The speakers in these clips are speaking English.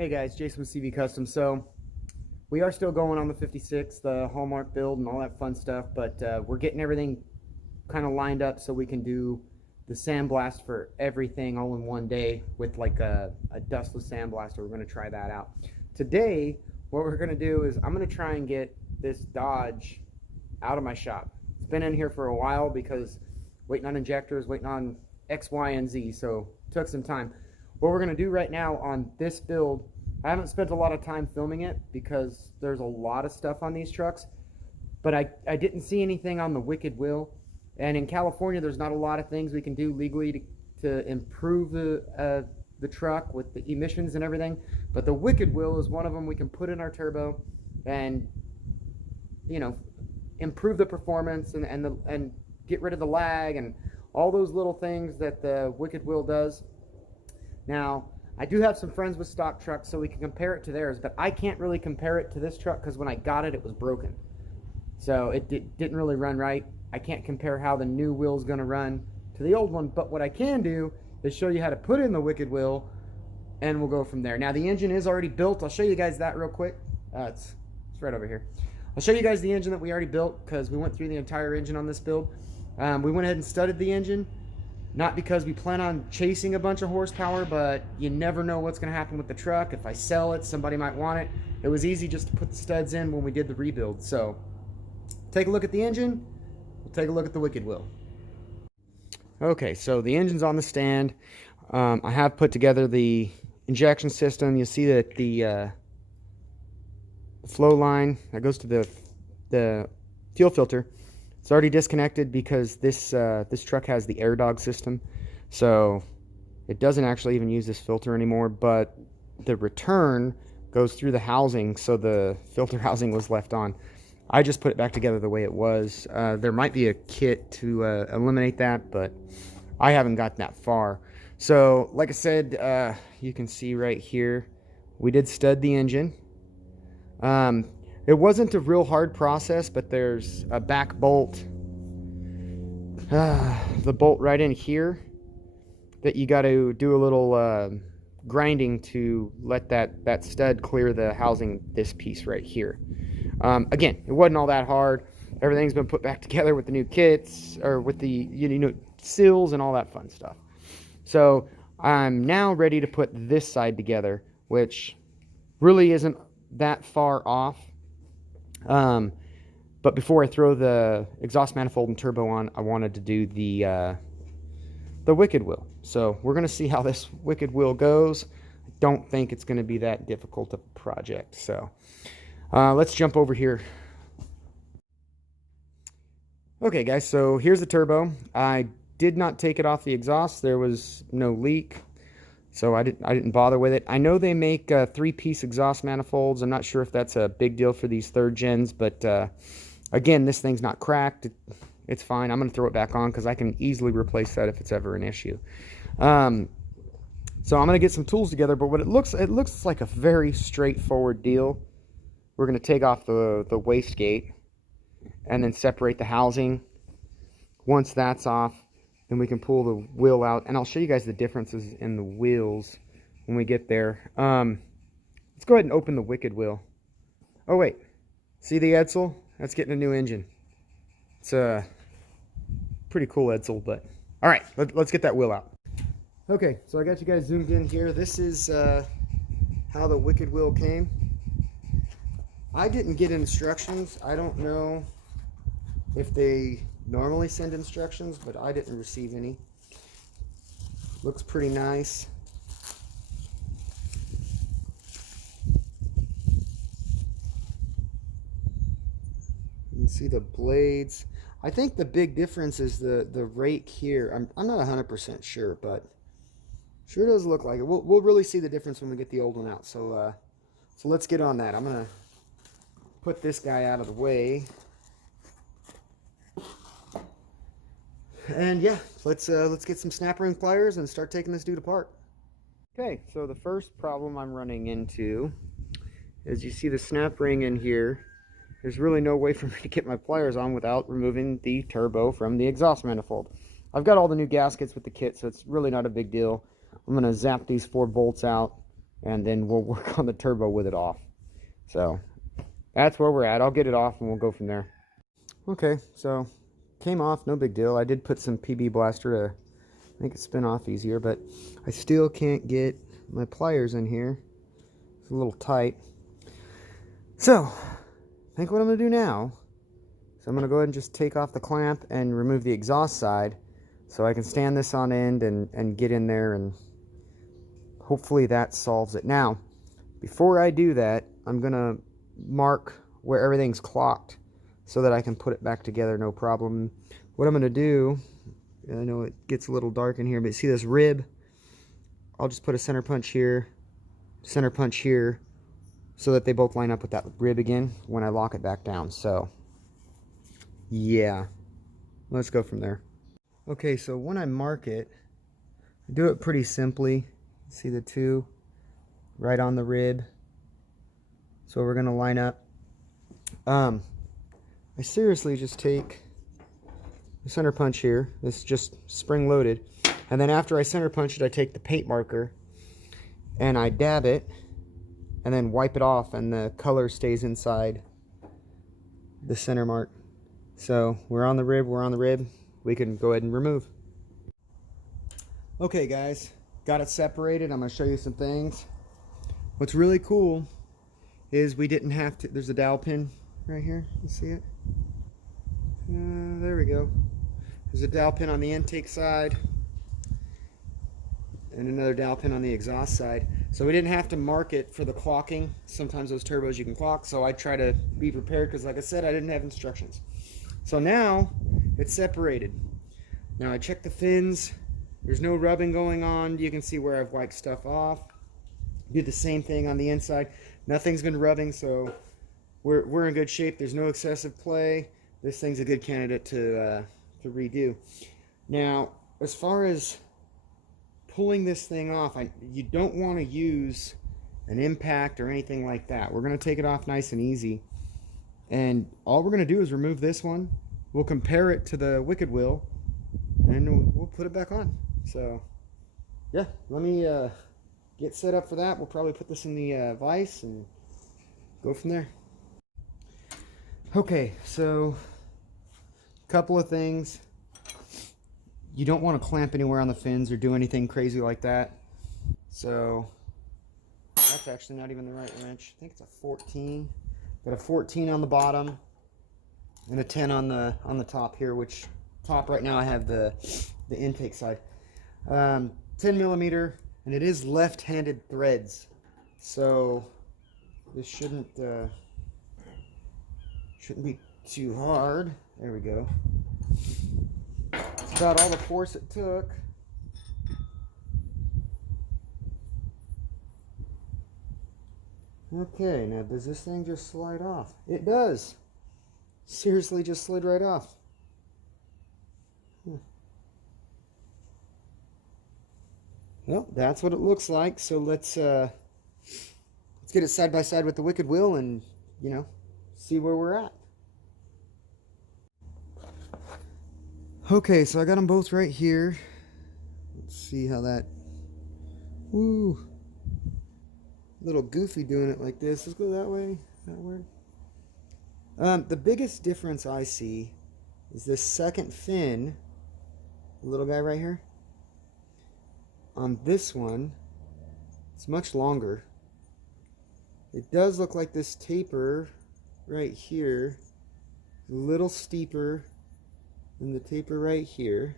Hey guys, Jason with CV Custom. So we are still going on the 56, the Hallmark build and all that fun stuff, but we're getting everything kind of lined up so we can do the sandblast for everything all in one day with like a dustless sandblaster. We're going to try that out. Today, what we're going to do is I'm going to try and get this Dodge out of my shop. It's been in here for a while because waiting on injectors, waiting on X, Y, and Z, so it took some time. What we're going to do right now on this build, I haven't spent a lot of time filming it because there's a lot of stuff on these trucks, but I didn't see anything on the Wicked Wheel. And in California, there's not a lot of things we can do legally to improve the truck with the emissions and everything. But the Wicked Wheel is one of them we can put in our turbo and, you know, improve the performance and get rid of the lag and all those little things that the Wicked Wheel does. Now, I do have some friends with stock trucks, so we can compare it to theirs, but I can't really compare it to this truck because when I got it, it was broken. So it didn't really run right. I can't compare how the new wheel's going to run to the old one, but what I can do is show you how to put in the Wicked Wheel, and we'll go from there. Now, the engine is already built. I'll show you guys that real quick. It's right over here. I'll show you guys the engine that we already built because we went through the entire engine on this build. We went ahead and studded the engine. Not because we plan on chasing a bunch of horsepower, but you never know what's going to happen with the truck. If I sell it, somebody might want it. It was easy just to put the studs in when we did the rebuild. So take a look at the engine. We'll take a look at the Wicked Wheel. Okay, so the engine's on the stand. I have put together the injection system. You'll see that the flow line that goes to the fuel filter, it's already disconnected because this truck has the air dog system, so it doesn't actually even use this filter anymore, but the return goes through the housing, so the filter housing was left on. I just put it back together the way it was. There might be a kit to eliminate that, but I haven't gotten that far. So like I said, you can see right here, we did stud the engine. It wasn't a real hard process, but there's a back bolt, the bolt right in here, that you got to do a little grinding to let that stud clear the housing, this piece right here. Again, it wasn't all that hard. Everything's been put back together with the new kits, or with the seals and all that fun stuff. So I'm now ready to put this side together, which really isn't that far off. But before I throw the exhaust manifold and turbo on, I wanted to do the Wicked Wheel. So we're going to see how this Wicked Wheel goes. I don't think it's going to be that difficult of a project. So let's jump over here. Okay guys, so here's the turbo. I did not take it off the exhaust. There was no leak, so I didn't bother with it. I know they make 3-piece exhaust manifolds. I'm not sure if that's a big deal for these third gens, but again, this thing's not cracked. It's fine. I'm going to throw it back on because I can easily replace that if it's ever an issue. So I'm going to get some tools together, but what it looks like a very straightforward deal. We're going to take off the wastegate and then separate the housing. Once that's off, then we can pull the wheel out, and I'll show you guys the differences in the wheels when we get there. Let's go ahead and open the Wicked Wheel. Oh wait, see the Edsel? That's getting a new engine. It's a pretty cool Edsel, but all right, let's get that wheel out. Okay, so I got you guys zoomed in here. This is how the Wicked Wheel came. I didn't get instructions. I don't know if they normally send instructions, but I didn't receive any. Looks pretty nice. You can see the blades. I think the big difference is the rake here. I'm not 100% sure, but sure does look like it. We'll really see the difference when we get the old one out. So so let's get on that. I'm gonna put this guy out of the way. And yeah, let's get some snap ring pliers and start taking this dude apart. Okay, so the first problem I'm running into is you see the snap ring in here. There's really no way for me to get my pliers on without removing the turbo from the exhaust manifold. I've got all the new gaskets with the kit, so it's really not a big deal. I'm going to zap these 4 bolts out and then we'll work on the turbo with it off. So that's where we're at. I'll get it off and we'll go from there. Okay, so came off, no big deal. I did put some PB Blaster to make it spin off easier, but I still can't get my pliers in here. It's a little tight. So I think what I'm gonna do now is I'm gonna go ahead and just take off the clamp and remove the exhaust side so I can stand this on end and get in there, and hopefully that solves it. Now, before I do that, I'm gonna mark where everything's clocked so that I can put it back together no problem. What I'm gonna do, I know it gets a little dark in here, but see this rib? I'll just put a center punch here, so that they both line up with that rib again when I lock it back down. So yeah, let's go from there. Okay, so when I mark it, I do it pretty simply. See the two right on the rib, so we're gonna line up. I seriously just take the center punch here, this is just spring loaded, and then after I center punch it, I take the paint marker and I dab it and then wipe it off, and the color stays inside the center mark. So we're on the rib, we can go ahead and remove. Okay guys, got it separated. I'm going to show you some things. What's really cool is we didn't have to, there's a dowel pin right here, you see it? There we go. There's a dowel pin on the intake side and another dowel pin on the exhaust side. So we didn't have to mark it for the clocking. Sometimes those turbos you can clock, so I try to be prepared because like I said, I didn't have instructions. So now it's separated. Now I check the fins. There's no rubbing going on. You can see where I've wiped stuff off. Do the same thing on the inside. Nothing's been rubbing, so we're in good shape. There's no excessive play. This thing's a good candidate to redo. Now, as far as pulling this thing off, you don't want to use an impact or anything like that. We're going to take it off nice and easy. And all we're going to do is remove this one. We'll compare it to the Wicked Wheel, and we'll put it back on. So, yeah, let me get set up for that. We'll probably put this in the vise and go from there. Okay, so a couple of things. You don't want to clamp anywhere on the fins or do anything crazy like that. So that's actually not even the right wrench. I think it's a 14. Got a 14 on the bottom and a 10 on the top here, which top right now I have the intake side. 10 millimeter, and it is left-handed threads, so this shouldn't be too hard. There we go. That's about all the force it took. Okay, now does this thing just slide off? It does. Seriously, just slid right off. Well, that's what it looks like. So let's get it side by side with the Wicked Wheel and, you know, see where we're at. Okay, so I got them both right here. Let's see how that... Woo! A little goofy doing it like this. Let's go that way. That work? The biggest difference I see is this second fin, the little guy right here. On this one, it's much longer. It does look like this taper right here is a little steeper than the taper right here.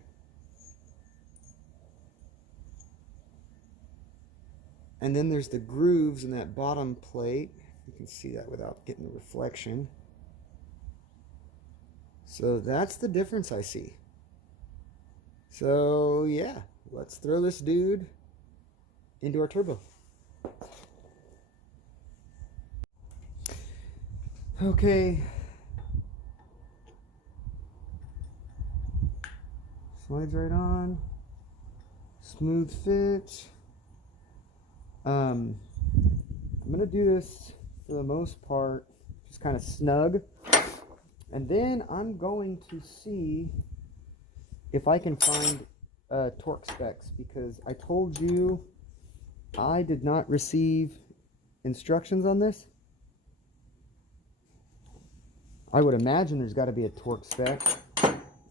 And then there's the grooves in that bottom plate. You can see that without getting the reflection. So that's the difference I see. So yeah, let's throw this dude into our turbo. Okay. Slides right on. Smooth fit. I'm gonna do this for the most part just kind of snug, and then I'm going to see if I can find torque specs, because I told you I did not receive instructions on this. I would imagine there's got to be a torque spec.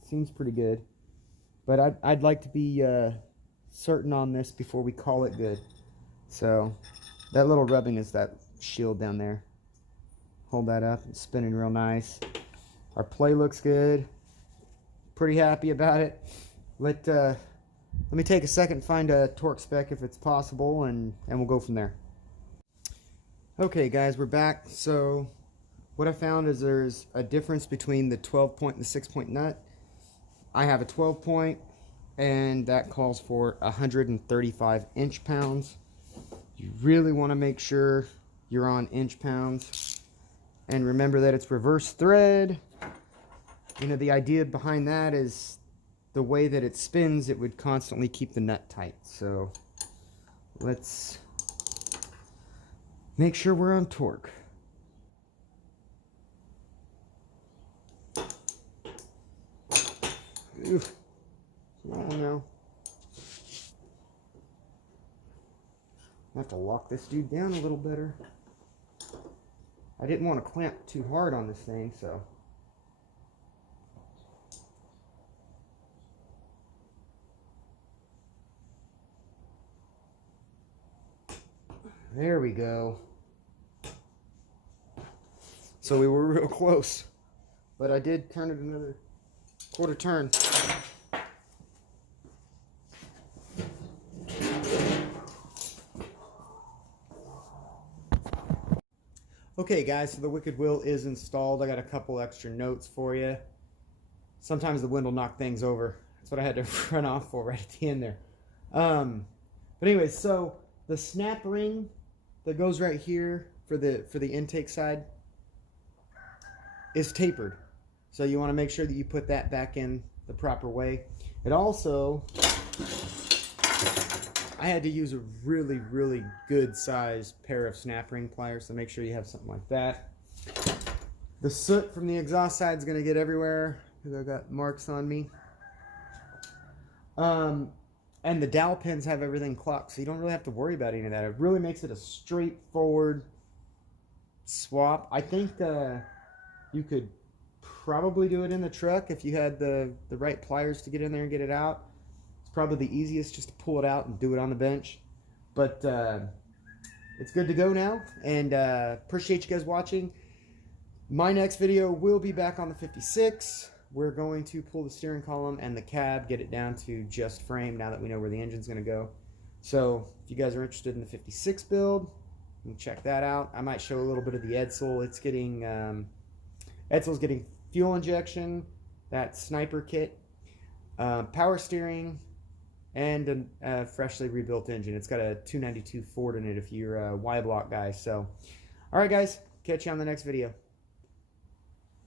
Seems pretty good. But I'd like to be certain on this before we call it good. So that little rubbing is that shield down there. Hold that up. It's spinning real nice. Our play looks good. Pretty happy about it. Let me take a second, find a torque spec if it's possible, and we'll go from there. Okay guys, we're back. So what I found is there's a difference between the 12 point and the 6-point nut. I have a 12 point, and that calls for 135 inch-pounds. You really want to make sure you're on inch-pounds. And remember that it's reverse thread. You know, the idea behind that is the way that it spins, it would constantly keep the nut tight. So let's make sure we're on torque. Oof. Come on now. I have to lock this dude down a little better. I didn't want to clamp too hard on this thing, so. There we go. So we were real close, but I did turn it another quarter turn. Okay guys, so the Wicked Wheel is installed. I got a couple extra notes for you. Sometimes the wind will knock things over. That's what I had to run off for right at the end there. But anyways, so the snap ring that goes right here for the intake side is tapered. So you want to make sure that you put that back in the proper way. It also, I had to use a really, really good size pair of snap ring pliers, so make sure you have something like that. The soot from the exhaust side is going to get everywhere because I've got marks on me. And the dowel pins have everything clocked, so you don't really have to worry about any of that. It really makes it a straightforward swap. I think you could probably do it in the truck if you had the right pliers to get in there and get it out. It's probably the easiest just to pull it out and do it on the bench. But it's good to go now, and appreciate you guys watching. My next video will be back on the 56. We're going to pull the steering column and the cab, get it down to just frame now that we know where the engine's going to go. So if you guys are interested in the 56 build, you can check that out. I might show a little bit of the Edsel. It's getting Edsel's getting fuel injection, that sniper kit, power steering, and a freshly rebuilt engine. It's got a 292 Ford in it if you're a Y-block guy. So, all right, guys, catch you on the next video.